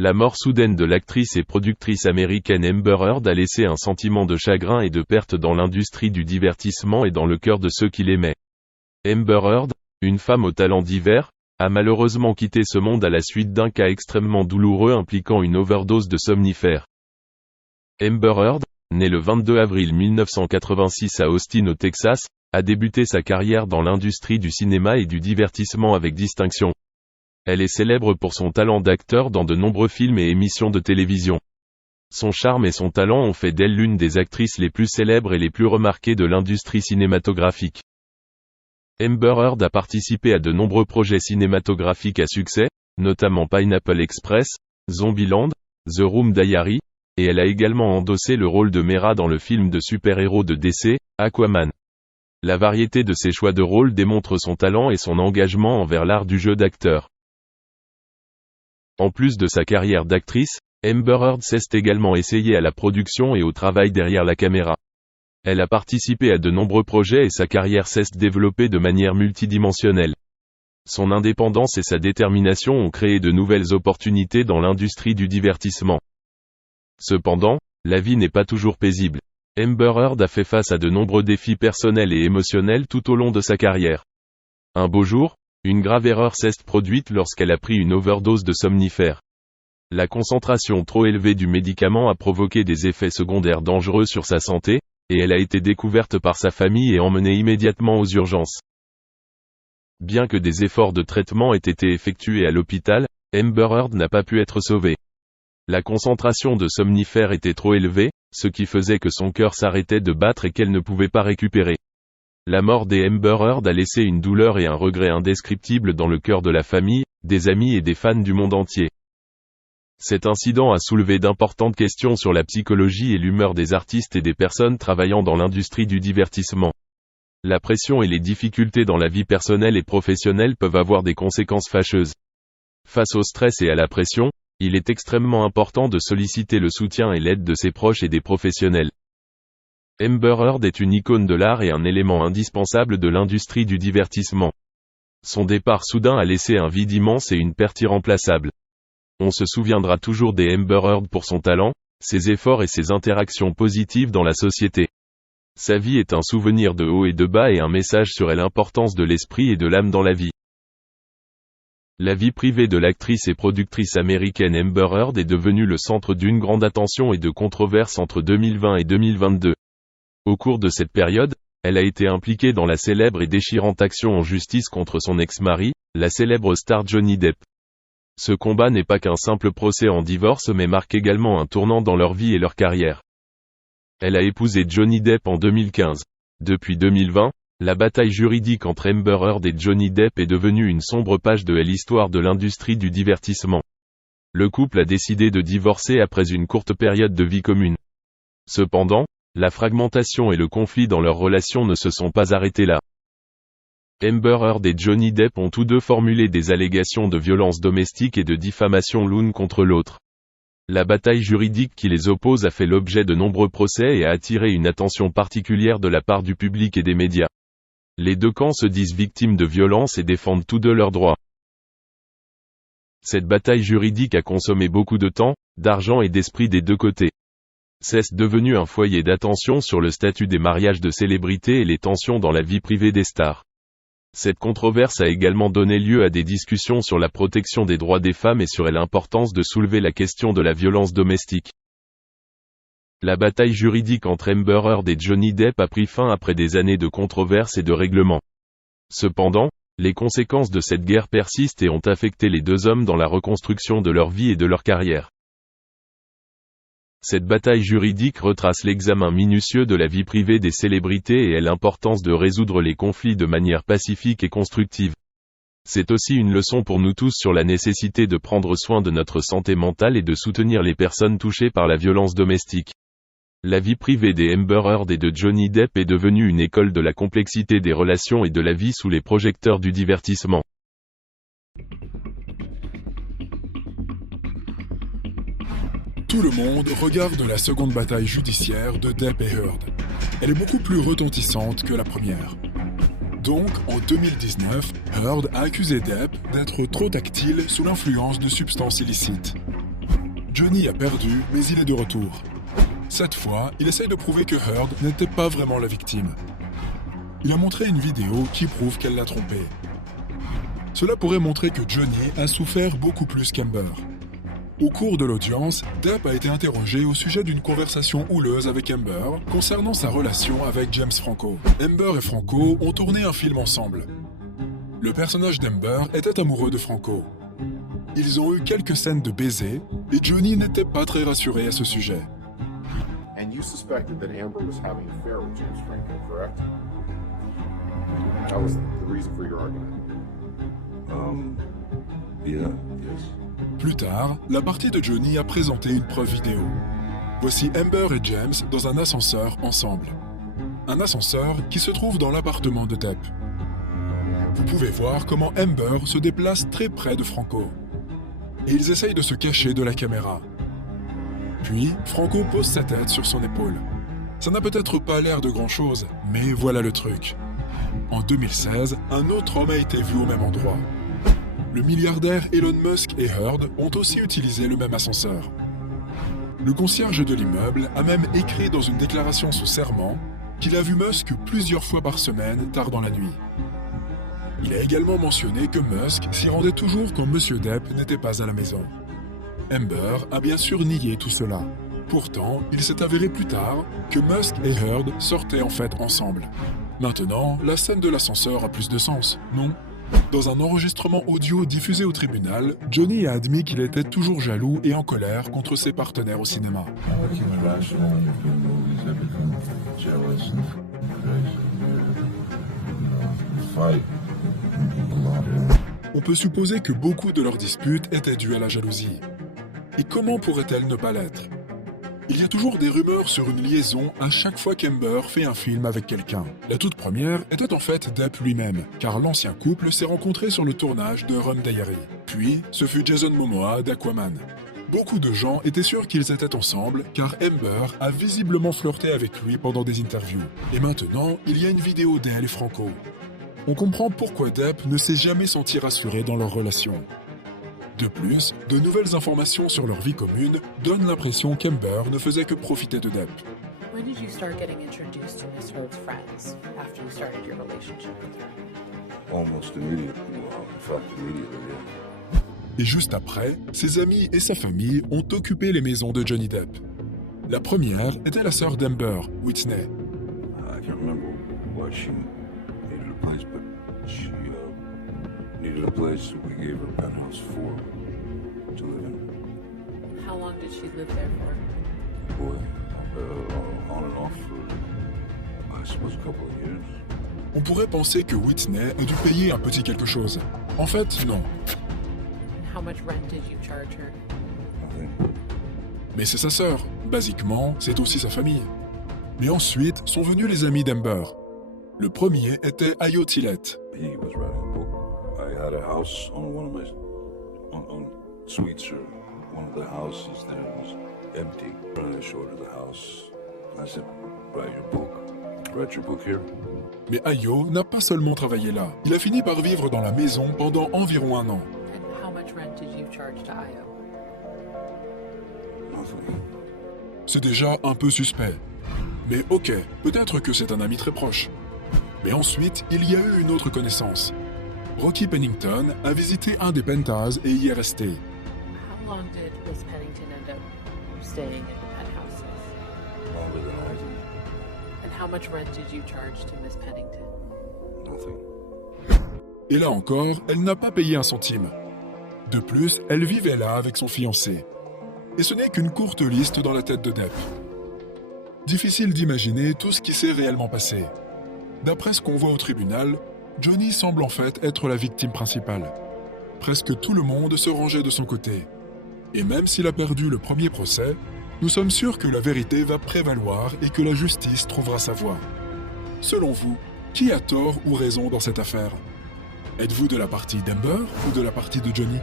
La mort soudaine de l'actrice et productrice américaine Amber Heard a laissé un sentiment de chagrin et de perte dans l'industrie du divertissement et dans le cœur de ceux qui l'aimaient. Amber Heard, une femme aux talents divers, a malheureusement quitté ce monde à la suite d'un cas extrêmement douloureux impliquant une overdose de somnifères. Amber Heard, née le 22 avril 1986 à Austin au Texas, a débuté sa carrière dans l'industrie du cinéma et du divertissement avec distinction. Elle est célèbre pour son talent d'acteur dans de nombreux films et émissions de télévision. Son charme et son talent ont fait d'elle l'une des actrices les plus célèbres et les plus remarquées de l'industrie cinématographique. Amber Heard a participé à de nombreux projets cinématographiques à succès, notamment Pineapple Express, Zombieland, The Room Diary, et elle a également endossé le rôle de Mera dans le film de super-héros de DC, Aquaman. La variété de ses choix de rôle démontre son talent et son engagement envers l'art du jeu d'acteur. En plus de sa carrière d'actrice, Amber Heard s'est également essayée à la production et au travail derrière la caméra. Elle a participé à de nombreux projets et sa carrière s'est développée de manière multidimensionnelle. Son indépendance et sa détermination ont créé de nouvelles opportunités dans l'industrie du divertissement. Cependant, la vie n'est pas toujours paisible. Amber Heard a fait face à de nombreux défis personnels et émotionnels tout au long de sa carrière. Un beau jour, une grave erreur s'est produite lorsqu'elle a pris une overdose de somnifères. La concentration trop élevée du médicament a provoqué des effets secondaires dangereux sur sa santé, et elle a été découverte par sa famille et emmenée immédiatement aux urgences. Bien que des efforts de traitement aient été effectués à l'hôpital, Amber Heard n'a pas pu être sauvée. La concentration de somnifères était trop élevée, ce qui faisait que son cœur s'arrêtait de battre et qu'elle ne pouvait pas récupérer. La mort d'Amber Heard a laissé une douleur et un regret indescriptibles dans le cœur de la famille, des amis et des fans du monde entier. Cet incident a soulevé d'importantes questions sur la psychologie et l'humeur des artistes et des personnes travaillant dans l'industrie du divertissement. La pression et les difficultés dans la vie personnelle et professionnelle peuvent avoir des conséquences fâcheuses. Face au stress et à la pression, il est extrêmement important de solliciter le soutien et l'aide de ses proches et des professionnels. Amber Heard est une icône de l'art et un élément indispensable de l'industrie du divertissement. Son départ soudain a laissé un vide immense et une perte irremplaçable. On se souviendra toujours d'Amber Heard pour son talent, ses efforts et ses interactions positives dans la société. Sa vie est un souvenir de haut et de bas et un message sur l'importance de l'esprit et de l'âme dans la vie. La vie privée de l'actrice et productrice américaine Amber Heard est devenue le centre d'une grande attention et de controverses entre 2020 et 2022. Au cours de cette période, elle a été impliquée dans la célèbre et déchirante action en justice contre son ex-mari, la célèbre star Johnny Depp. Ce combat n'est pas qu'un simple procès en divorce mais marque également un tournant dans leur vie et leur carrière. Elle a épousé Johnny Depp en 2015. Depuis 2020, la bataille juridique entre Amber Heard et Johnny Depp est devenue une sombre page de l'histoire de l'industrie du divertissement. Le couple a décidé de divorcer après une courte période de vie commune. Cependant, la fragmentation et le conflit dans leur relation ne se sont pas arrêtés là. Amber Heard et Johnny Depp ont tous deux formulé des allégations de violence domestique et de diffamation l'une contre l'autre. La bataille juridique qui les oppose a fait l'objet de nombreux procès et a attiré une attention particulière de la part du public et des médias. Les deux camps se disent victimes de violences et défendent tous deux leurs droits. Cette bataille juridique a consommé beaucoup de temps, d'argent et d'esprit des deux côtés. C'est devenu un foyer d'attention sur le statut des mariages de célébrités et les tensions dans la vie privée des stars. Cette controverse a également donné lieu à des discussions sur la protection des droits des femmes et sur l'importance de soulever la question de la violence domestique. La bataille juridique entre Amber Heard et Johnny Depp a pris fin après des années de controverses et de règlements. Cependant, les conséquences de cette guerre persistent et ont affecté les deux hommes dans la reconstruction de leur vie et de leur carrière. Cette bataille juridique retrace l'examen minutieux de la vie privée des célébrités et l'importance de résoudre les conflits de manière pacifique et constructive. C'est aussi une leçon pour nous tous sur la nécessité de prendre soin de notre santé mentale et de soutenir les personnes touchées par la violence domestique. La vie privée des Amber Heard et de Johnny Depp est devenue une école de la complexité des relations et de la vie sous les projecteurs du divertissement. Tout le monde regarde la seconde bataille judiciaire de Depp et Heard. Elle est beaucoup plus retentissante que la première. Donc, en 2019, Heard a accusé Depp d'être trop tactile sous l'influence de substances illicites. Johnny a perdu, mais il est de retour. Cette fois, il essaye de prouver que Heard n'était pas vraiment la victime. Il a montré une vidéo qui prouve qu'elle l'a trompé. Cela pourrait montrer que Johnny a souffert beaucoup plus qu'Amber. Au cours de l'audience, Depp a été interrogé au sujet d'une conversation houleuse avec Amber concernant sa relation avec James Franco. Amber et Franco ont tourné un film ensemble. Le personnage d'Amber était amoureux de Franco. Ils ont eu quelques scènes de baisers et Johnny n'était pas très rassuré à ce sujet. And you suspected that Amber was having an affair with James Franco, correct? That was the reason for your argument. Yeah, yes. Plus tard, la partie de Johnny a présenté une preuve vidéo. Voici Amber et James dans un ascenseur ensemble. Un ascenseur qui se trouve dans l'appartement de Depp. Vous pouvez voir comment Amber se déplace très près de Franco. Et ils essayent de se cacher de la caméra. Puis, Franco pose sa tête sur son épaule. Ça n'a peut-être pas l'air de grand-chose, mais voilà le truc. En 2016, un autre homme a été vu au même endroit. Le milliardaire Elon Musk et Heard ont aussi utilisé le même ascenseur. Le concierge de l'immeuble a même écrit dans une déclaration sous serment qu'il a vu Musk plusieurs fois par semaine tard dans la nuit. Il a également mentionné que Musk s'y rendait toujours quand M. Depp n'était pas à la maison. Amber a bien sûr nié tout cela. Pourtant, il s'est avéré plus tard que Musk et Heard sortaient en fait ensemble. Maintenant, la scène de l'ascenseur a plus de sens, non? Dans un enregistrement audio diffusé au tribunal, Johnny a admis qu'il était toujours jaloux et en colère contre ses partenaires au cinéma. On peut supposer que beaucoup de leurs disputes étaient dues à la jalousie. Et comment pourrait-elle ne pas l'être? Il y a toujours des rumeurs sur une liaison à chaque fois qu'Amber fait un film avec quelqu'un. La toute première était en fait Depp lui-même, car l'ancien couple s'est rencontré sur le tournage de Rum Diary. Puis, ce fut Jason Momoa d'Aquaman. Beaucoup de gens étaient sûrs qu'ils étaient ensemble, car Amber a visiblement flirté avec lui pendant des interviews. Et maintenant, il y a une vidéo d'elle et Franco. On comprend pourquoi Depp ne s'est jamais senti rassuré dans leur relation. De plus, de nouvelles informations sur leur vie commune donnent l'impression qu'Amber ne faisait que profiter de Depp. When did you start getting introduced to Miss Heard's friends after you started your relationship with her? Almost immediately. Well, in fact, immediately, yeah. Et juste après, ses amis et sa famille ont occupé les maisons de Johnny Depp. La première était la sœur d'Amber, Whitney. I can't remember why she needed a place, but she needed a place, so we gave her a penthouse to live in. How long did she live there for? Boy, on and off for, I suppose, a couple of years. On pourrait penser que Whitney a dû payer un petit quelque chose. En fait, non. And how much rent did you charge her? Nothing. Mais c'est sa sœur. Basiquement, c'est aussi sa famille. Mais ensuite sont venus les amis d'Amber. Le premier était Ayo Tillett. He was writing a book. I had a house on one of my on suites, or one of the houses there was empty. And I showed her the house. I said, write your book. Write your book here. Mais Ayo n'a pas seulement travaillé là. Il a fini par vivre dans la maison pendant environ un an. And how much rent did you charge to Io? Nothing. C'est déjà un peu suspect. Mais ok, peut-être que c'est un ami très proche. Mais ensuite, il y a eu une autre connaissance. Rocky Pennington a visité un des penthouses et y est resté. How long did Miss Pennington end up staying in the penthouses? Longer than I did. And how much rent did you charge to Miss Pennington? Nothing. Et là encore, elle n'a pas payé un centime. De plus, elle vivait là avec son fiancé. Et ce n'est qu'une courte liste dans la tête de Depp. Difficile d'imaginer tout ce qui s'est réellement passé. D'après ce qu'on voit au tribunal, Johnny semble en fait être la victime principale. Presque tout le monde se rangeait de son côté. Et même s'il a perdu le premier procès, nous sommes sûrs que la vérité va prévaloir et que la justice trouvera sa voie. Selon vous, qui a tort ou raison dans cette affaire? Êtes-vous de la partie d'Amber ou de la partie de Johnny?